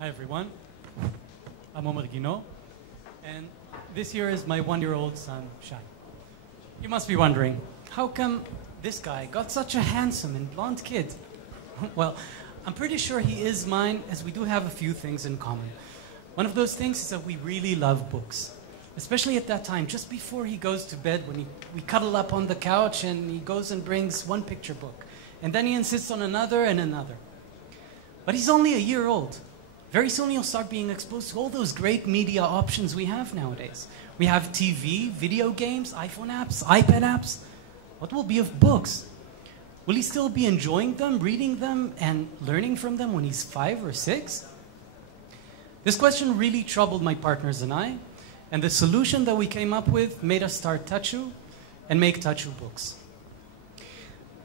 Hi everyone, I'm Omar Guino, and this here is my one-year-old son, Shai. You must be wondering, how come this guy got such a handsome and blonde kid? Well, I'm pretty sure he is mine, as we do have a few things in common. One of those things is that we really love books, especially at that time, just before he goes to bed, when we cuddle up on the couch and he goes and brings one picture book, and then he insists on another and another. But he's only a year old. Very soon he'll start being exposed to all those great media options we have nowadays. We have TV, video games, iPhone apps, iPad apps. What will be of books? Will he still be enjoying them, reading them, and learning from them when he's 5 or 6? This question really troubled my partners and I, and the solution that we came up with made us start Touchoo and make Touchoo books.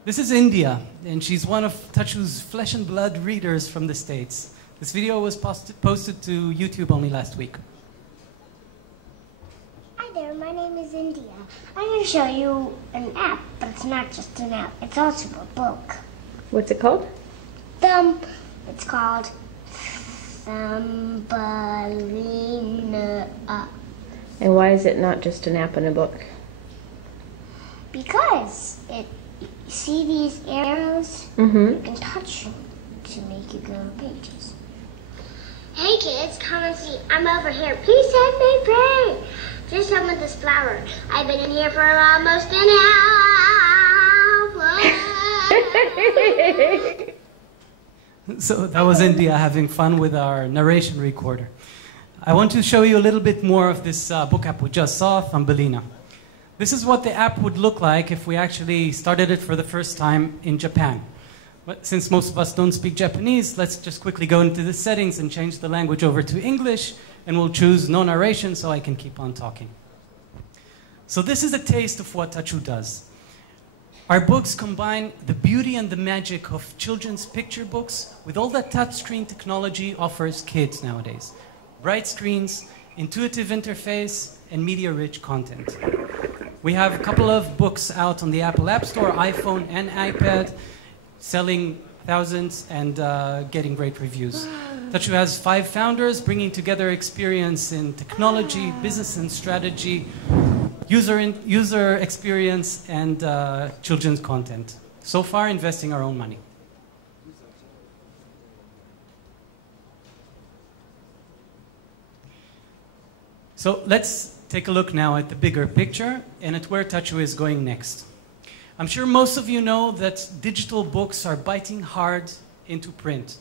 This is India, and she's one of Touchoo's flesh and blood readers from the States. This video was posted to YouTube only last week. Hi there, my name is India. I'm going to show you an app, but it's not just an app, it's also a book. What's it called? It's called Thumbelina. And why is it not just an app and a book? Because you see these arrows? You can touch them to make you go to pages. Hey kids, come and see. I'm over here. Please send me pray. Just some of this flower. I've been in here for almost an hour. So that was India having fun with our narration recorder. I want to show you a little bit more of this book app we just saw, Thumbelina. This is what the app would look like if we actually started it for the first time in Japan. But since most of us don't speak Japanese, let's just quickly go into the settings and change the language over to English, and we'll choose no narration so I can keep on talking. So this is a taste of what Touchoo does. Our books combine the beauty and the magic of children's picture books with all that touchscreen technology offers kids nowadays. Bright screens, intuitive interface, and media-rich content. We have a couple of books out on the Apple App Store, iPhone and iPad, selling thousands and getting great reviews. Touchoo has 5 founders bringing together experience in technology, business and strategy, user experience, and children's content. So far, investing our own money. So let's take a look now at the bigger picture and at where Touchoo is going next. I'm sure most of you know that digital books are biting hard into print.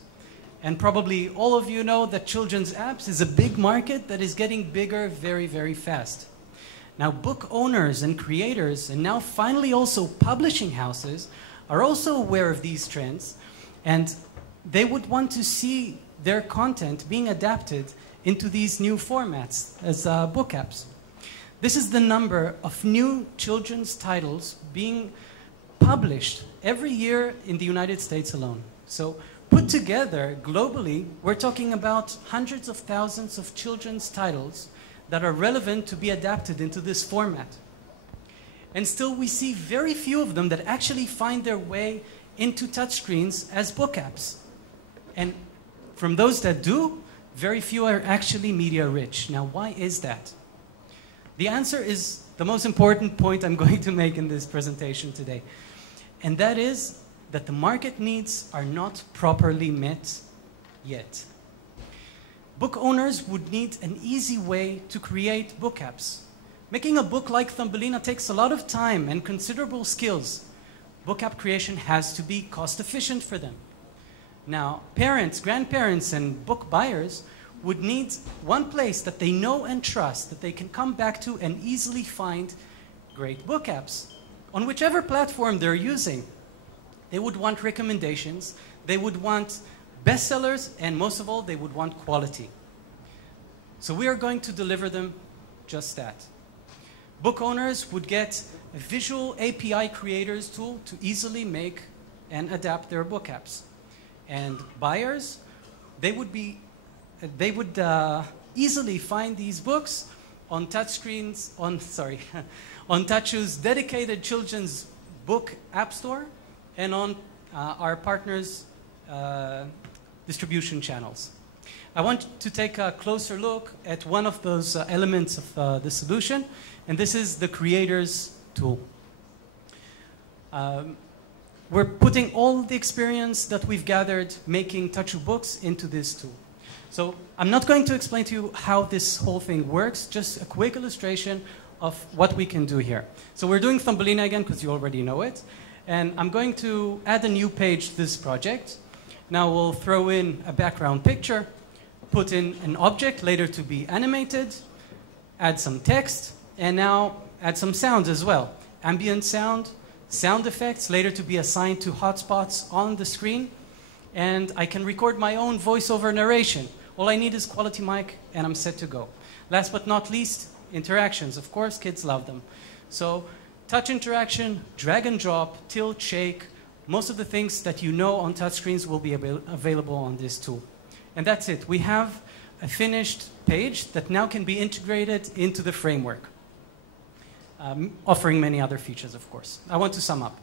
And probably all of you know that children's apps is a big market that is getting bigger very, very fast. Now, book owners and creators, and now finally also publishing houses, are also aware of these trends, and they would want to see their content being adapted into these new formats as book apps. This is the number of new children's titles being published every year in the United States alone. So put together globally, we're talking about hundreds of thousands of children's titles that are relevant to be adapted into this format. And still we see very few of them that actually find their way into touchscreens as book apps. And from those that do, very few are actually media rich. Now, why is that? The answer is the most important point I'm going to make in this presentation today. And that is that the market needs are not properly met yet. Book owners would need an easy way to create book apps. Making a book like Thumbelina takes a lot of time and considerable skills. Book app creation has to be cost efficient for them. Now, parents, grandparents, and book buyers would need one place that they know and trust, that they can come back to and easily find great book apps on whichever platform they're using. They would want recommendations, they would want bestsellers, and most of all, they would want quality. So we are going to deliver them just that. Book owners would get a visual API creators tool to easily make and adapt their book apps. And buyers, they would easily find these books on touchscreens, on Touchoo's dedicated children's book app store and on our partners' distribution channels. I want to take a closer look at one of those elements of the solution, and this is the creators tool. We're putting all the experience that we've gathered making Touchoo books into this tool. So I'm not going to explain to you how this whole thing works, just a quick illustration of what we can do here. So we're doing Thumbelina again because you already know it. And I'm going to add a new page to this project. Now we'll throw in a background picture, put in an object later to be animated, add some text, and now add some sounds as well. Ambient sound, sound effects later to be assigned to hotspots on the screen. And I can record my own voiceover narration. All I need is quality mic and I'm set to go. Last but not least, interactions. Of course, kids love them. So touch interaction, drag and drop, tilt, shake. Most of the things that you know on touchscreens will be available on this tool. And that's it. We have a finished page that now can be integrated into the framework, offering many other features, of course. I want to sum up.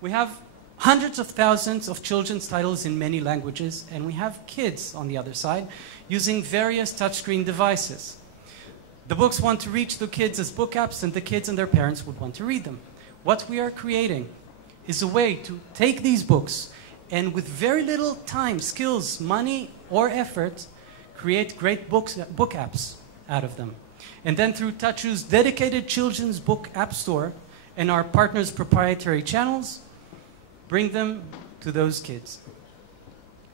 We have hundreds of thousands of children's titles in many languages, and we have kids on the other side using various touchscreen devices. The books want to reach the kids as book apps, and the kids and their parents would want to read them. What we are creating is a way to take these books and with very little time, skills, money, or effort, create great book apps out of them. And then through Touchoo's dedicated children's book app store and our partners' proprietary channels, bring them to those kids.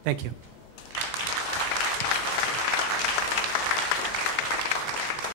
Thank you.